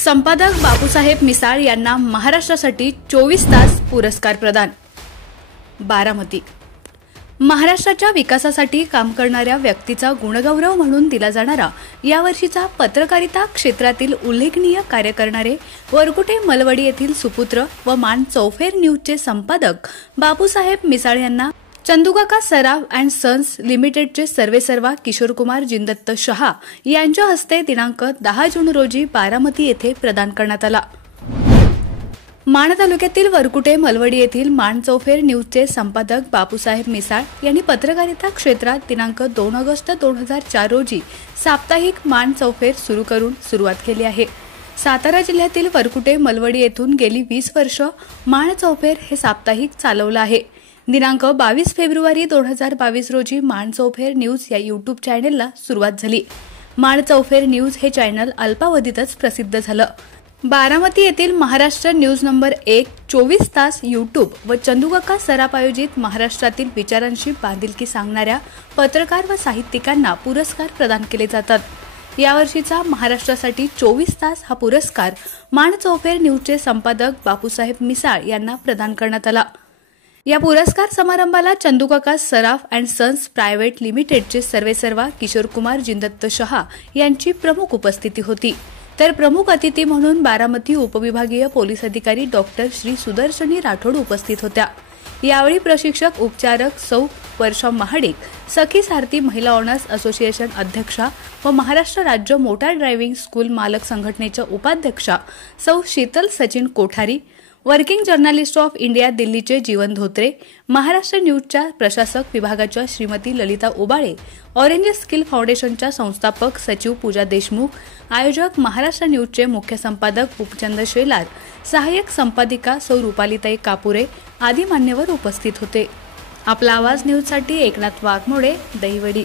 संपादक बापूसाहेब मिसाळ यांना महाराष्ट्रासाठी 24 तास पुरस्कार प्रदान। बारामती। महाराष्ट्राच्या विकासासाठी काम करणाऱ्या व्यक्तीचा गुणगौरव म्हणून दिला जाणारा यावर्षीचा पत्रकारिता क्षेत्रातील उल्लेखनीय कार्य करणारे वरकुटे मलवडी येथील सुपुत्र व मान चौफेर न्यूजचे संपादक बापूसाहेब मिसाळ यांना चंदूकाका सराफ अँड सन्स लिमिटेडचे सर्वेसर्वा किशोरकुमार जिनदत्त शहा यांच्या हस्ते दिनांक 10 जून रोजी बारामती येथे प्रदान करण्यात आला। माण तालुक्यातील वरकुटे मलवडी येथील मान चौफेर न्यूजचे संपादक बापूसाहेब मिसाळ यांनी पत्रकारिता क्षेत्रात दिनांक 2 ऑगस्ट 2004 रोजी साप्ताहिक मान चौफेर सुरू करून सुरुवात केली आहे। सातारा जिल्ह्यातील वरकुटे मलवडी येथून गेली 20 वर्ष मान चौफेर हे साप्ताहिक चालवलं आहे। दिनांक 22 फेब्रुवारी 2022 रोजी मान चौफेर न्यूज या यूट्यूब चॅनेलला सुरुवात झाली। मान चौफेर न्यूज हे चॅनल अल्पावधीतच प्रसिद्ध झालं। बारामती येथील महाराष्ट्र न्यूज नंबर 1 24 तास यूट्यूब व चंदूकाका सराफ आयोजित महाराष्ट्रातील विचारांशी बांधिलकी सांगणाऱ्या पत्रकार व साहित्यिकांना पुरस्कार प्रदान केले जातात। यावर्षीचा महाराष्ट्रासाठी 24 तास हा पुरस्कार मान चौफेर न्यूजचे संपादक बापूसाहेब मिसाळ यांना प्रदान करण्यात आला। या पुरस्कार समारंभाला चंदूकाका सराफ अँड सन्स प्रायव्हेट लिमिटेडचे सर्वेसर्वा किशोरकुमार जिनदत्त शहा यांची प्रमुख उपस्थिती होती। तर प्रमुख अतिथी म्हणून बारामती उपविभागीय पोलीस अधिकारी डॉक्टर श्री सुदर्शनी राठोड उपस्थित होत्या। यावेळी प्रशिक्षक उपचारक सौ वर्षा महाडिक, सखी सारथी महिला ऑनर्स असोसिएशन अध्यक्षा व महाराष्ट्र राज्य मोटार ड्रायव्हिंग स्कूल मालक संघटनेच्या उपाध्यक्षा सौ Sheetal Sachin Kothari, working journalist of India दिल्लीचे जीवन धोत्रे, महाराष्ट्र न्यूजच्या प्रशासक विभागाच्या श्रीमती ललिता उबाळे, ऑरेंज स्किल फाउंडेशनच्या संस्थापक सचिव पूजा देशमुख, आयोजक महाराष्ट्र न्यूजचे मुख्य संपादक उपचंद शेलार, सहाय्यक संपादिका सौ रुपालीताई कापुरे आदी मान्यवर उपस्थित होते। आपला आवाज न्यूजसाठी एकनाथ वाघमोडे, दहिवडी।